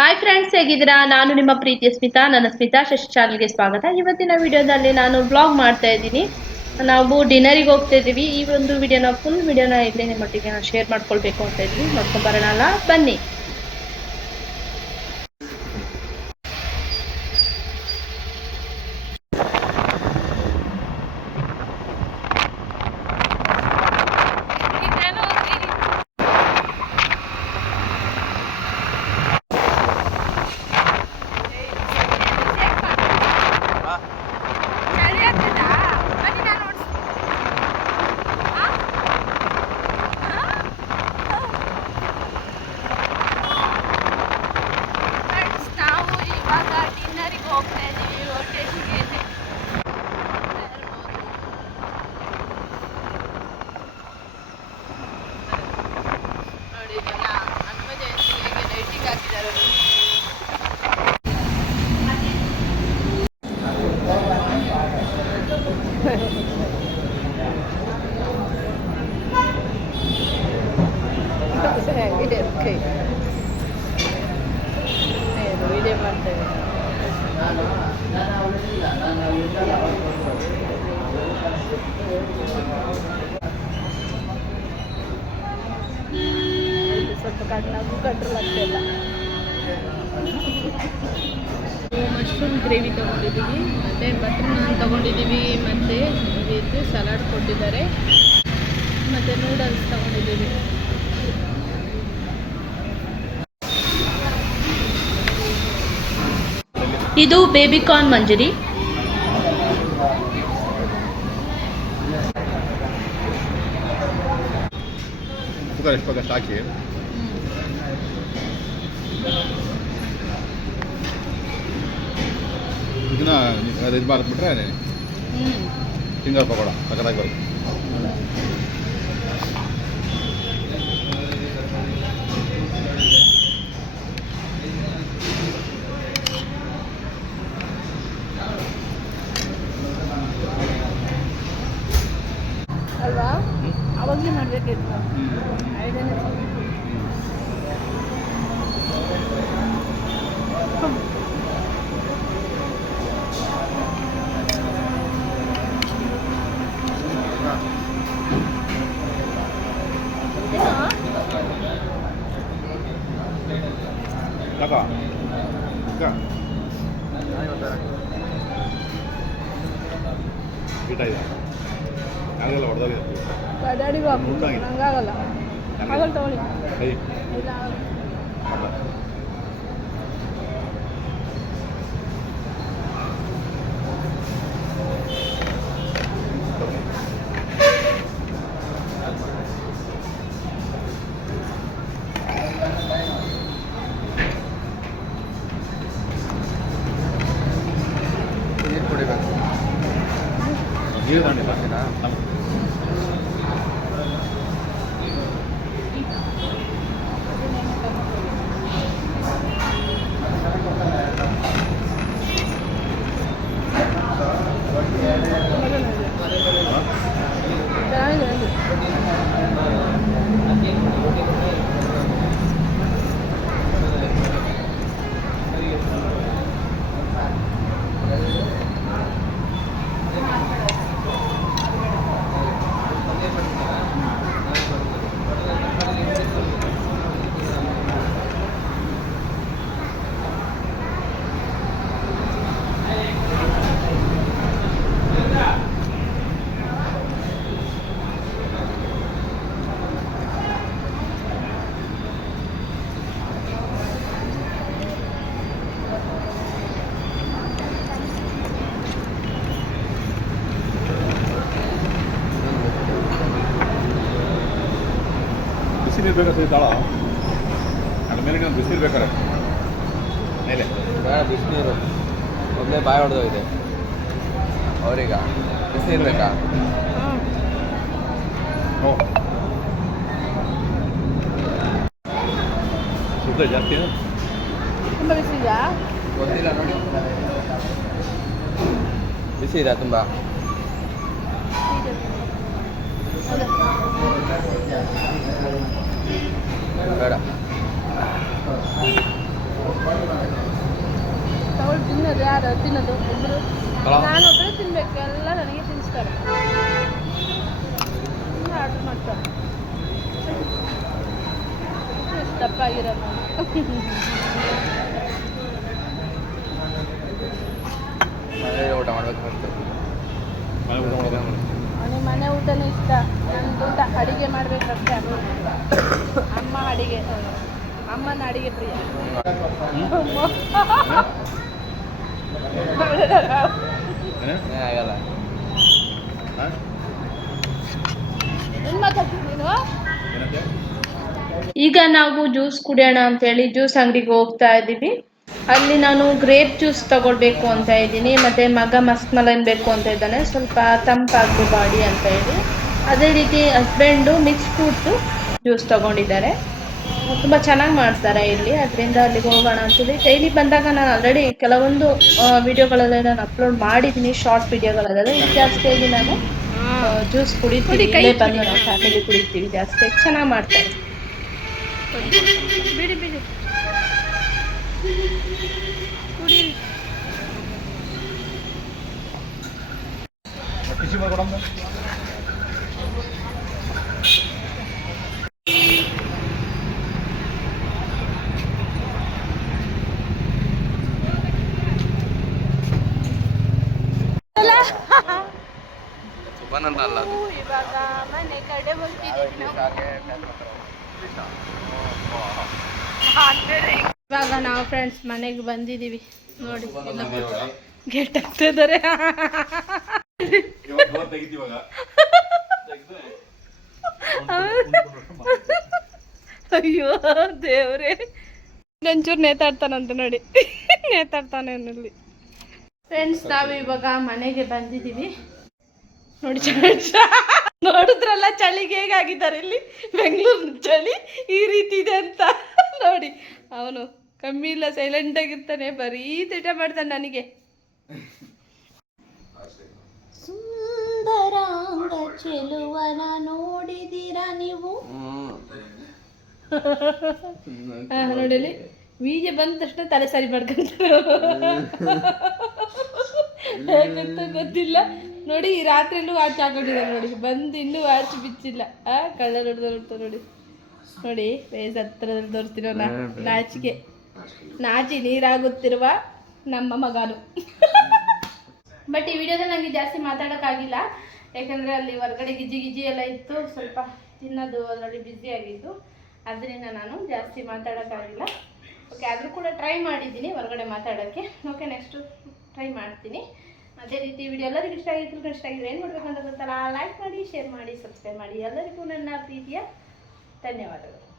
Hi friends, ಹೇಗಿದ್ದೀರಾ? ನಾನು ನಿಮ್ಮ ಪ್ರೀತಿಯ ಸ್ಮಿತಾ. ನನ್ನ ಸ್ಮಿತಾ ಶಶಿ ಚಾನಲ್ಗೆ ಸ್ವಾಗತ. ಇವತ್ತಿನ ವಿಡಿಯೋದಲ್ಲಿ ನಾನು ಬ್ಲಾಗ್ ಮಾಡ್ತಾ ಇದ್ದೀನಿ. ನಾವು ಡಿನ್ನರಿಗೆ ಹೋಗ್ತಾ ಇದ್ದೀವಿ. ಈ ಒಂದು ಫುಲ್ ವಿಡಿಯೋನ ಇಲ್ಲಿ ನಿಮ್ಮೊಟ್ಟಿಗೆ ನಾನು ಶೇರ್ ಮಾಡ್ಕೊಳ್ಬೇಕು ಅಂತ ಇದ್ದೀನಿ. ನೋಡ್ಕೊಂಡ್ ಬರೋಣ ಅಲ್ಲ, ಬನ್ನಿ. ವಿಡಿಯೋ ಮಾಡ್ತೇವೆ. ಸ್ವಲ್ಪ ಕಂಟ್ರೋಲ್ ಆಗ್ತಿಲ್ಲ. ಮಶ್ರೂಮ್ ಗ್ರೇವಿ ತೊಗೊಂಡಿದ್ದೀವಿ, ಮತ್ತು ಬಟರ್ ನಾನ್ ತೊಗೊಂಡಿದ್ದೀವಿ, ಮತ್ತು ಇದು ಸಲಾಡ್ ಕೊಟ್ಟಿದ್ದಾರೆ, ಮತ್ತು ನೂಡಲ್ಸ್ ತೊಗೊಂಡಿದ್ದೀವಿ. ಇದು ಬೇಬಿಕಾರ್ನ್ ಮಂಜರಿ. ಎಷ್ಟು ಹಾಕಿ ಇದನ್ನ ಇದು ಮಾಡಿಬಿಟ್ರೆ ಫಿಂಗರ್ ಪಕೋಡ ಸಕ್ಕತ್ತಾಗಿ ಬರುತ್ತೆ. ಅಲ್ವಾ? ಅವಾಗಲೇ ಮಾಡಬೇಕಿತ್ತು. ನಂಗಾಗಲ್ಲ. ಆಗಲ್ಲ ತಗೊಳ್ಳಿ. ಬಿಸಿನೀರು ಬೇಕಾದ್ರೆ ತಾಳ ಅದ್ರ ಮೇಲೆ ಬಿಸಿನೀರು ಬೇಕಾರೆ ಮೇಲೆ ಬೇಡ ಬಿಸಿನೀರು ಮೊದಲೇ ಬಾಯಿ ಹೊಡೆದೋಗಿದೆ ಅವ್ರೀಗ ಬಿಸಿನೀರು ಬೇಕಾ? ಓ ಸುದ್ದ ಜಾಸ್ತಿ ತುಂಬ ಬಿಸಿ ಇದೆಯಾ? ಗೊತ್ತಿಲ್ಲ ನೋಡಿ. ಬಿಸಿ ಇದಾ ತುಂಬ? ಬೇಡ ತಗೊಳ್ಳಿ ತಿನ್ನೋದು ಯಾರು ತಿನ್ನೋದು ಒಬ್ಬರು ನಾನು ಒಬ್ಬರೇ ತಿನ್ಬೇಕು ಎಲ್ಲ ನನಗೆ ತಿನ್ನಿಸ್ತಾರೆ ಆರ್ಡ್ರ್ ಮಾಡ್ತಾರೆ ದಪ್ಪ ಆಗಿರೋದು ಮನೇಲಿ ಊಟ ಮಾಡ್ಬೇಕು ಅಷ್ಟು. ಮನೆ ಊಟ ಮಾಡೋದು ಅವನಿಗೆ ಮನೆ ಊಟನೇ ಇಷ್ಟ ನನ್ಗೆ ಊಟ ಅಡಿಗೆ ಮಾಡ್ಬೇಕಷ್ಟೇ ಅಮ್ಮ ಅಡಿಗೆ ಅಮ್ಮನ ಅಡಿಗೆ ಪ್ರಿಯ ಆಗಲ್ಲ. ಏನು ಮಾತಾಡ್ತೀನಿ ನೀನು ಏನಂತೆ ಈಗ ನಾವು ಜ್ಯೂಸ್ ಕುಡಿಯೋಣ ಅಂತೇಳಿ ಜ್ಯೂಸ್ ಅಂಗಡಿಗೆ ಹೋಗ್ತಾ ಇದ್ದೀವಿ ಅಲ್ಲಿ ನಾನು ಗ್ರೇಪ್ ಜ್ಯೂಸ್ ತಗೊಳ್ಬೇಕು ಅಂತ ಇದ್ದೀನಿ ಮತ್ತು ಮಗ ಮಸ್ಕ್ ಮಲನ್ ಬೇಕು ಅಂತ ಇದ್ದಾನೆ ಸ್ವಲ್ಪ ತಂಪಾಗಲಿ ಬಾಡಿ ಅಂತ ಹೇಳಿ ಅದೇ ರೀತಿ ಹಸ್ಬೆಂಡು ಮಿಕ್ಸ್ ಫ್ರೂಟ್ಸು ಜ್ಯೂಸ್ ತಗೊಂಡಿದ್ದಾರೆ ತುಂಬ ಚೆನ್ನಾಗಿ ಮಾಡ್ತಾರೆ ಇಲ್ಲಿ ಅದರಿಂದ ಅಲ್ಲಿಗೆ ಹೋಗೋಣ ಅಂತೇಳಿ ಡೈಲಿ ಬಂದಾಗ ನಾನು ಆಲ್ರೆಡಿ ಕೆಲವೊಂದು ವಿಡಿಯೋಗಳೆಲ್ಲ ನಾನು ಅಪ್ಲೋಡ್ ಮಾಡಿದ್ದೀನಿ ಶಾರ್ಟ್ ವಿಡಿಯೋಗಳೆಲ್ಲ ಈಗ ಜಾಸ್ತಿಯಾಗಿ ನಾನು ಜ್ಯೂಸ್ ಕುಡಿತೀವಿ ಇಲ್ಲೇ ಬಂದು ನಾವು ಫ್ಯಾಮಿಲಿ ಕುಡಿತೀವಿ ಜಾಸ್ತಿ ಚೆನ್ನಾಗಿ ಮಾಡ್ತಾರೆ ಬಿಡಿ ಬಿಡಿ ಕುಡೀರಿ ಟಿಶ್ಯೂ ಮಾಡ್ಕೊಡಮ್ಮ ಸುಬಾನಂದ ಅಲ್ಲ ಅದು. ಇವಾಗ ಮನೆ ಕಡೆ ಹೋಗ್ತಿದ್ದೀವಿ ಇವಾಗ ನಾವು ಫ್ರೆಂಡ್ಸ್ ಮನೆಗೆ ಬಂದಿದ್ದೀವಿ ನೋಡಿ ಗೆಟ್ ಆಗ್ತಿದ್ದಾರೆ ತೆಗಿತೀವಾಗ ಅಯ್ಯೋ ದೇವ್ರೆ ಒಂಚೂರು ನೇತಾಡ್ತಾನಂತ ನೋಡಿ ನೇತಾಡ್ತಾನೆ ಅನ್ನಲ್ಲಿ ಫ್ರೆಂಡ್ಸ್ ನಾವು ಇವಾಗ ಮನೆಗೆ ಬಂದಿದ್ದೀವಿ ನೋಡಿ ನೋಡಿದ್ರಲ್ಲ ಚಳಿಗೆ ಹೇಗಾಗಿದ್ದಾರೆ ಇಲ್ಲಿ ಬೆಂಗಳೂರು ಚಳಿ ಈ ರೀತಿ ಇದೆ ಅಂತ ನೋಡಿ ಅವನು ಕಮ್ಮಿ ಇಲ್ಲ ಸೈಲೆಂಟ್ ಆಗಿರ್ತಾನೆ ಬರೀ ತಿಟ ಮಾಡ್ತಾನೆ ನನಗೆ ಸುಂದರಾಂಗ ಚೆಲುವನ ನೋಡಿದ್ದೀರಾ ನೀವು ನೋಡಲಿ ವಿಡಿಯೋ ಬಂದ ತಕ್ಷಣ ತಲೆ ಸರಿ ಮಾಡ್ಕೊಂತಾರೆ ಹೇಗಂತ ಗೊತ್ತಿಲ್ಲ ನೋಡಿ ಈ ರಾತ್ರಿಯಲ್ಲೂ ವಾಚ್ ಹಾಕೊಂಡಿದ್ದಾರೆ ನೋಡಿ ಬಂದು ಇನ್ನೂ ವಾಚ್ ಬಿಚ್ಚಿಲ್ಲ ಕಳ್ಳ ನೋಡ್ತಾ ನೋಡಿ ನೋಡಿ ಬೇಸ್ ಹತ್ರದಲ್ಲಿ ತೋರಿಸ್ತಿರೋ ನಾಚಿಕೆ ನಾಚಿ ನೀರಾಗುತ್ತಿರುವ ನಮ್ಮ ಮಗನು ಬಟ್ ಈ ವಿಡಿಯೋದಲ್ಲಿ ನನಗೆ ಜಾಸ್ತಿ ಮಾತಾಡೋಕ್ಕಾಗಿಲ್ಲ ಯಾಕಂದರೆ ಅಲ್ಲಿ ಹೊರಗಡೆ ಗಿಜಿ ಎಲ್ಲ ಇತ್ತು ಸ್ವಲ್ಪ ತಿನ್ನೋದು ಅದರಲ್ಲಿ ಬ್ಯುಸಿ ಆಗಿದ್ದು ಅದರಿಂದ ನಾನು ಜಾಸ್ತಿ ಮಾತಾಡೋಕ್ಕಾಗಿಲ್ಲ ಓಕೆ ಆದರೂ ಕೂಡ ಟ್ರೈ ಮಾಡಿದ್ದೀನಿ ಹೊರಗಡೆ ಮಾತಾಡೋಕ್ಕೆ ಓಕೆ ನೆಕ್ಸ್ಟು ಟ್ರೈ ಮಾಡ್ತೀನಿ ಅದೇ ರೀತಿ ವಿಡಿಯೋ ಎಲ್ಲರಿಗೂ ಇಷ್ಟ ಆಗಿದ್ರೆ ಏನು ಮಾಡಬೇಕಂತ ಗೊತ್ತಲ್ಲ ಲೈಕ್ ಮಾಡಿ ಶೇರ್ ಮಾಡಿ ಸಬ್ಸ್ಕ್ರೈಬ್ ಮಾಡಿ ಎಲ್ಲರಿಗೂ ನನ್ನ ಪ್ರೀತಿಯ ಧನ್ಯವಾದಗಳು.